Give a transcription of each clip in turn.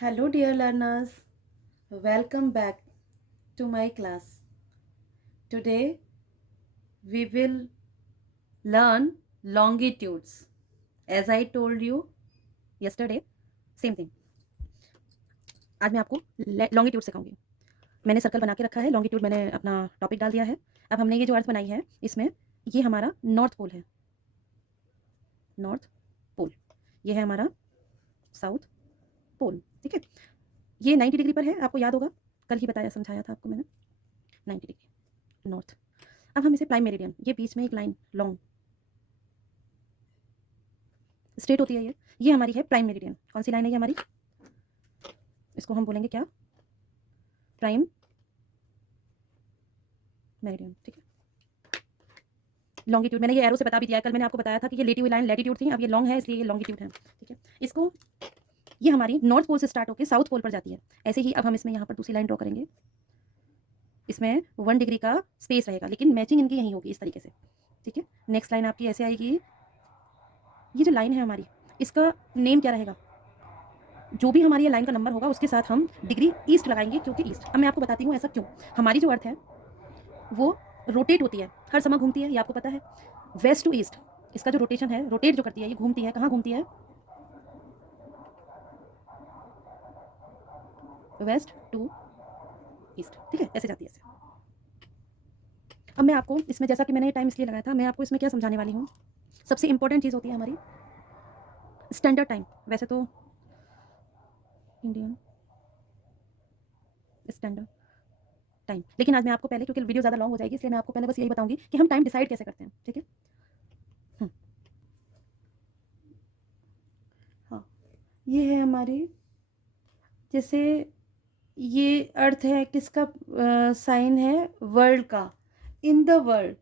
Hello, dear learners. Welcome back to my class. Today we will learn longitudes. As I told you yesterday, same thing. आज मैं आपको longitude सिखाऊंगी. मैंने circle बना के रखा है. लॉन्गिट्यूड मैंने अपना टॉपिक डाल दिया है. अब हमने ये जो अर्थ बनाई है इसमें ये हमारा नॉर्थ पोल है. नॉर्थ पोल ये है हमारा साउथ पोल. ठीक है. ये 90 डिग्री पर है. आपको याद होगा कल ही बताया समझाया था आपको मैंने. 90 डिग्री नॉर्थ. अब हम इसे प्राइम मेरिडियन, ये बीच में एक लाइन लॉन्ग स्ट्रेट होती है. ये हमारी है प्राइम मेरिडियन. कौन सी लाइन है ये हमारी? इसको हम बोलेंगे क्या? Prime meridian. ठीक है. लॉन्गिट्यूड मैंने ये एरो से बता भी दिया है. कल मैंने आपको बताया था कि ये लेटी हुई लाइन लैटिट्यूड थी. अब ये लॉन्ग है इसलिए ये लॉन्गिट्यूड है. ठीक है. इसको ये हमारी नॉर्थ पोल से स्टार्ट होकर साउथ पोल पर जाती है. ऐसे ही अब हम इसमें यहाँ पर दूसरी लाइन ड्रॉ करेंगे. इसमें 1 डिग्री का स्पेस रहेगा लेकिन मैचिंग इनकी यहीं होगी इस तरीके से. ठीक है. नेक्स्ट लाइन आपकी ऐसे आएगी. ये जो लाइन है हमारी इसका नेम क्या रहेगा? जो भी हमारी ये लाइन का नंबर होगा उसके साथ हम डिग्री ईस्ट लगाएंगे क्योंकि ईस्ट. अब मैं आपको बताती हूँ ऐसा क्यों. हमारी जो अर्थ है वो रोटेट होती है, हर समय घूमती है. ये आपको पता है. वेस्ट टू ईस्ट इसका जो रोटेशन है, रोटेट जो करती है, ये घूमती है. कहाँ घूमती है? West to east. ठीक है. ऐसे जाती है ऐसे. अब मैं आपको इसमें, जैसा कि मैंने ये टाइम इसलिए लगाया था, मैं आपको इसमें क्या समझाने वाली हूँ. सबसे इंपॉर्टेंट चीज़ होती है हमारी स्टैंडर्ड टाइम. वैसे तो इंडियन स्टैंडर्ड टाइम, लेकिन आज मैं आपको पहले, क्योंकि वीडियो ज़्यादा लॉन्ग हो जाएगी इसलिए मैं आपको पहले बस यही बताऊंगी कि हम टाइम डिसाइड कैसे करते हैं. ठीक है. हाँ. ये है हमारी, जैसे ये अर्थ है, किसका साइन है? वर्ल्ड का. In the world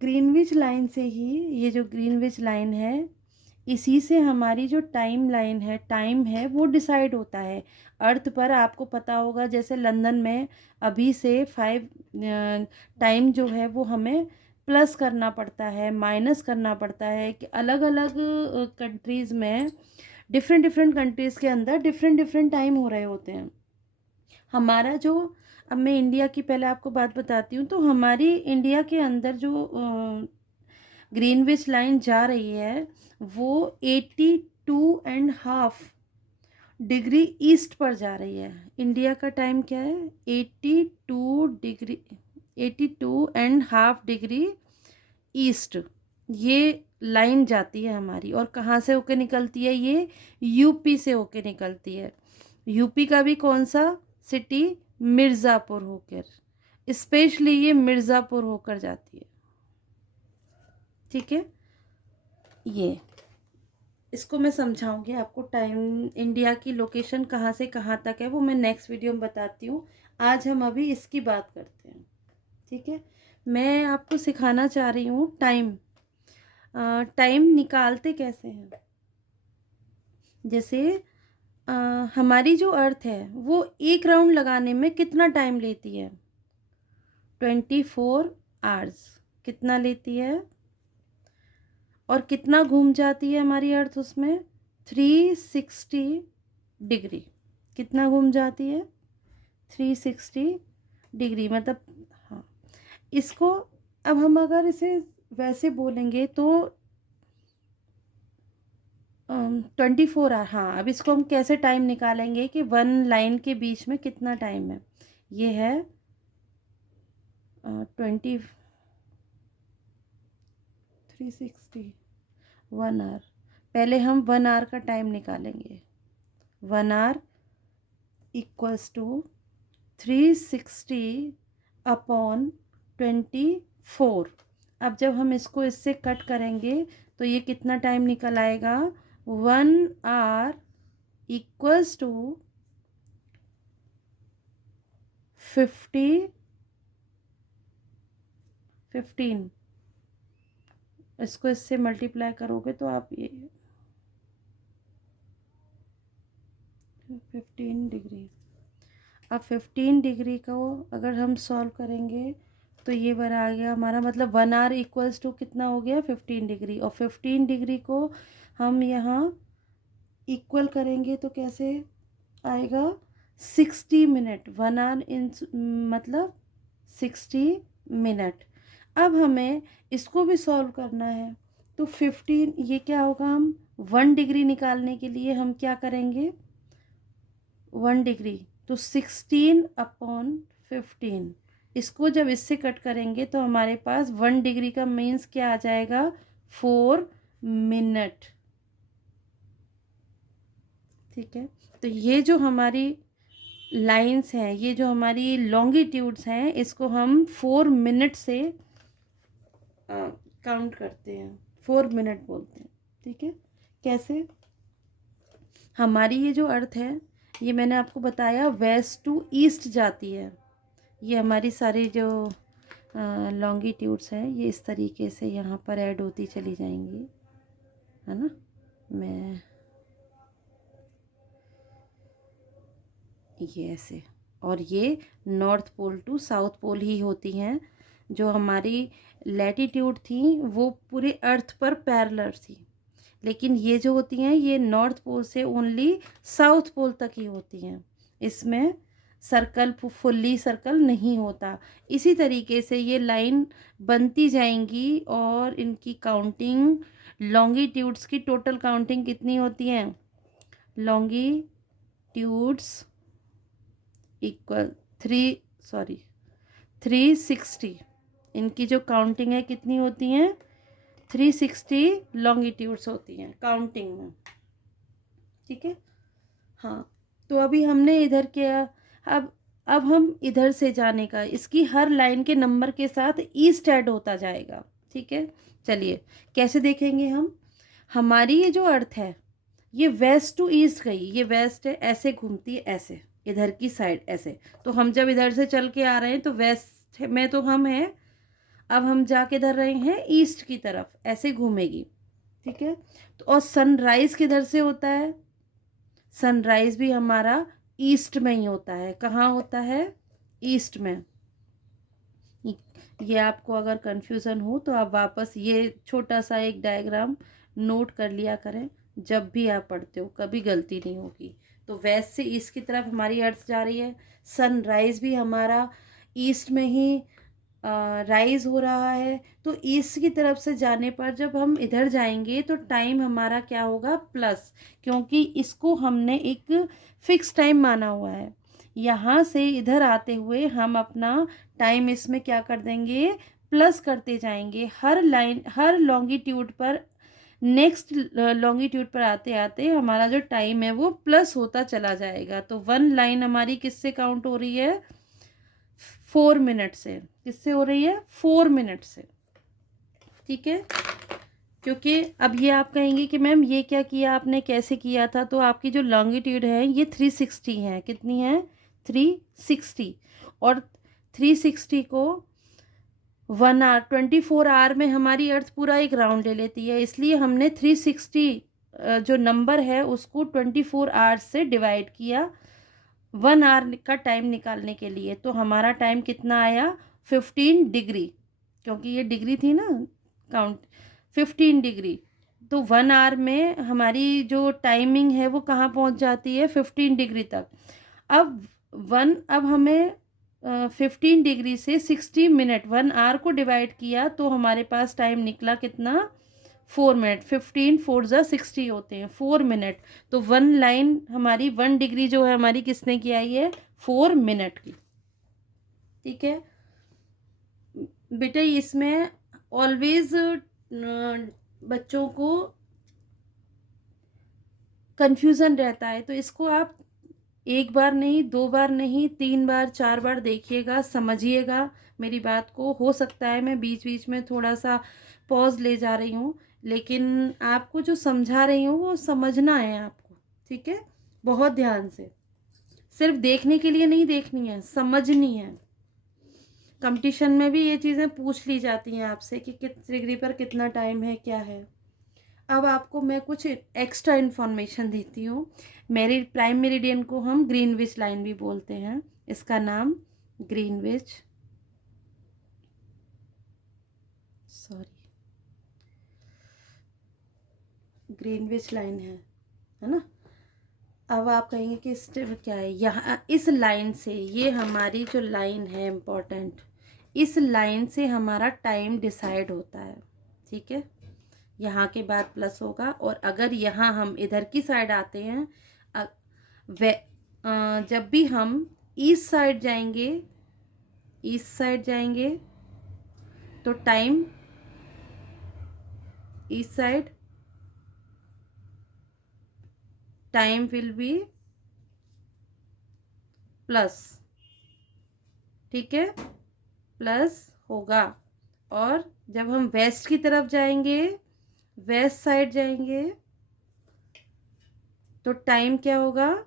Greenwich line से ही, ये जो ग्रीनविच लाइन है इसी से हमारी जो टाइम लाइन है, टाइम है, वो डिसाइड होता है. अर्थ पर आपको पता होगा जैसे लंदन में अभी से 5 टाइम जो है वो हमें प्लस करना पड़ता है, माइनस करना पड़ता है. कि अलग अलग कंट्रीज़ में, डिफरेंट डिफरेंट कंट्रीज़ के अंदर डिफरेंट डिफरेंट टाइम हो रहे होते हैं. हमारा जो, अब मैं इंडिया की पहले आपको बात बताती हूँ. तो हमारी इंडिया के अंदर जो ग्रीनविच लाइन जा रही है वो 82.5 डिग्री ईस्ट पर जा रही है. इंडिया का टाइम क्या है? 82.5 डिग्री ईस्ट. ये लाइन जाती है हमारी. और कहाँ से होके निकलती है? ये यूपी से होके निकलती है. यूपी का भी कौन सा सिटी? मिर्ज़ापुर होकर. स्पेशली ये मिर्ज़ापुर होकर जाती है. ठीक है. ये इसको मैं समझाऊंगी आपको. टाइम, इंडिया की लोकेशन कहाँ से कहाँ तक है वो मैं नेक्स्ट वीडियो में बताती हूँ. आज हम अभी इसकी बात करते हैं. ठीक है. मैं आपको सिखाना चाह रही हूँ टाइम. टाइम निकालते कैसे हैं. जैसे हमारी जो अर्थ है वो एक राउंड लगाने में कितना टाइम लेती है? 24 आवर्स. कितना लेती है? और कितना घूम जाती है हमारी अर्थ उसमें? 360 डिग्री. कितना घूम जाती है? 360 डिग्री. मतलब हाँ, इसको अब हम अगर इसे वैसे बोलेंगे तो 24 आवर. हाँ. अब इसको हम कैसे टाइम निकालेंगे कि 1 लाइन के बीच में कितना टाइम है? ये है 360 1 आवर. पहले हम 1 आवर का टाइम निकालेंगे. 1 आवर इक्वल्स टू 360 अपॉन 24. अब जब हम इसको इससे कट करेंगे तो ये कितना टाइम निकल आएगा? 1 आवर इक्वल्स टू 15. इसको इससे मल्टीप्लाई करोगे तो आप ये 15 डिग्री. अब 15 डिग्री को अगर हम सॉल्व करेंगे तो ये बना आ गया हमारा, मतलब 1 आवर इक्वल्स टू कितना हो गया? 15 डिग्री. और 15 डिग्री को हम यहाँ इक्वल करेंगे तो कैसे? आएगा 60 मिनट, 1 आवर इन मतलब 60 मिनट। अब हमें इसको भी सॉल्व करना है, तो 15 ये क्या होगा, हम 1 डिग्री निकालने के लिए हम क्या करेंगे, 1 डिग्री, तो 16/15, इसको जब इससे कट करेंगे तो हमारे पास 1 डिग्री का मीन्स क्या आ जाएगा, 4 मिनट। ठीक है, तो ये जो हमारी लाइंस हैं, ये जो हमारी लॉन्गिट्यूड्स हैं, इसको हम 4 मिनट से काउंट करते हैं, 4 मिनट बोलते हैं। ठीक है, कैसे, हमारी ये जो अर्थ है, ये मैंने आपको बताया वेस्ट टू ईस्ट जाती है। ये हमारी सारी जो लॉन्गिट्यूड्स हैं, ये इस तरीके से यहाँ पर ऐड होती चली जाएंगी, है ना। मैं ये ऐसे, और ये north pole to south pole ही होती हैं। जो हमारी लैटिट्यूड थी वो पूरे अर्थ पर पैरेलल थी, लेकिन ये जो होती हैं ये नॉर्थ पोल से ओनली साउथ पोल तक ही होती हैं, इसमें सर्कल फुल्ली सर्कल नहीं होता। इसी तरीके से ये लाइन बनती जाएंगी और इनकी काउंटिंग, लॉन्गिट्यूड्स की टोटल काउंटिंग कितनी होती है, लॉन्गिट्यूड्स इक्वल 360, इनकी जो काउंटिंग है कितनी होती हैं, 360 लॉन्गिट्यूड्स होती हैं काउंटिंग में। ठीक है, हाँ, तो अभी हमने इधर किया, अब हम इधर से जाने का, इसकी हर लाइन के नंबर के साथ ईस्ट ऐड होता जाएगा। ठीक है, चलिए कैसे देखेंगे हम, हमारी ये जो अर्थ है ये वेस्ट टू ईस्ट गई, ये वेस्ट है, ऐसे घूमती है, ऐसे इधर की साइड ऐसे, तो हम जब इधर से चल के आ रहे हैं तो वेस्ट में तो हम हैं, अब हम जाके इधर रहे हैं ईस्ट की तरफ, ऐसे घूमेगी। ठीक है, तो और सनराइज किधर से होता है, सनराइज भी हमारा ईस्ट में ही होता है, कहाँ होता है, ईस्ट में। ये आपको अगर कंफ्यूजन हो तो आप वापस ये छोटा सा एक डायग्राम नोट कर लिया करें, जब भी आप पढ़ते हो, कभी गलती नहीं होगी। तो वेस्ट से ईस्ट की तरफ हमारी अर्थ जा रही है, सनराइज भी हमारा ईस्ट में ही राइज हो रहा है, तो ईस्ट की तरफ से जाने पर जब हम इधर जाएंगे तो टाइम हमारा क्या होगा, प्लस, क्योंकि इसको हमने एक फिक्स टाइम माना हुआ है। यहाँ से इधर आते हुए हम अपना टाइम इसमें क्या कर देंगे, प्लस करते जाएंगे, हर लाइन हर लॉन्गिट्यूड पर, नेक्स्ट लॉन्गिट्यूड पर आते आते हमारा जो टाइम है वो प्लस होता चला जाएगा। तो 1 लाइन हमारी किससे काउंट हो रही है, 4 मिनट से, किससे हो रही है, 4 मिनट से। ठीक है, क्योंकि अब ये आप कहेंगे कि मैम ये क्या किया आपने, कैसे किया था, तो आपकी जो लॉन्गिट्यूड है ये 360 है, कितनी है, 360, और 360 को 1 आवर 24 आवर में हमारी अर्थ पूरा एक राउंड ले लेती है, इसलिए हमने 360 जो नंबर है उसको 24 आवर्स से डिवाइड किया 1 आवर का टाइम निकालने के लिए। तो हमारा टाइम कितना आया, 15 डिग्री, क्योंकि ये डिग्री थी ना काउंट, 15 डिग्री। तो 1 आवर में हमारी जो टाइमिंग है वो कहाँ पहुँच जाती है, 15 डिग्री तक। अब हमें 15 डिग्री से 60 मिनट, 1 आवर को डिवाइड किया तो हमारे पास टाइम निकला कितना, 4 मिनट, 15 4 जा 60 होते हैं, 4 मिनट। तो 1 लाइन हमारी 1 डिग्री जो है हमारी किसने की आई है, 4 मिनट की। ठीक है बेटा, इसमें ऑलवेज बच्चों को कंफ्यूजन रहता है, तो इसको आप एक बार नहीं, 2 बार नहीं, 3 बार 4 बार देखिएगा, समझिएगा मेरी बात को। हो सकता है मैं बीच बीच में थोड़ा सा पॉज ले जा रही हूँ, लेकिन आपको जो समझा रही हूँ वो समझना है आपको। ठीक है, बहुत ध्यान से, सिर्फ देखने के लिए नहीं देखनी है, समझनी है। कंपटीशन में भी ये चीज़ें पूछ ली जाती हैं आपसे कि किस डिग्री पर कितना टाइम है, क्या है। अब आपको मैं कुछ एक्स्ट्रा इन्फॉर्मेशन देती हूँ। मेरी प्राइम मेरिडियन को हम ग्रीनविच लाइन भी बोलते हैं, इसका नाम ग्रीनविच, ग्रीनविच लाइन है ना। अब आप कहेंगे कि स्टेप क्या है, यहाँ इस लाइन से, ये हमारी जो लाइन है इम्पोर्टेंट, इस लाइन से हमारा टाइम डिसाइड होता है, ठीक है। यहाँ के बाद प्लस होगा, और अगर यहाँ हम इधर की साइड आते हैं, अ, वे जब भी हम ईस्ट साइड जाएंगे, ईस्ट साइड जाएंगे तो time east side, time will be plus, ठीक है, प्लस होगा। और जब हम वेस्ट की तरफ जाएंगे, वेस्ट साइड जाएंगे, तो टाइम क्या होगा,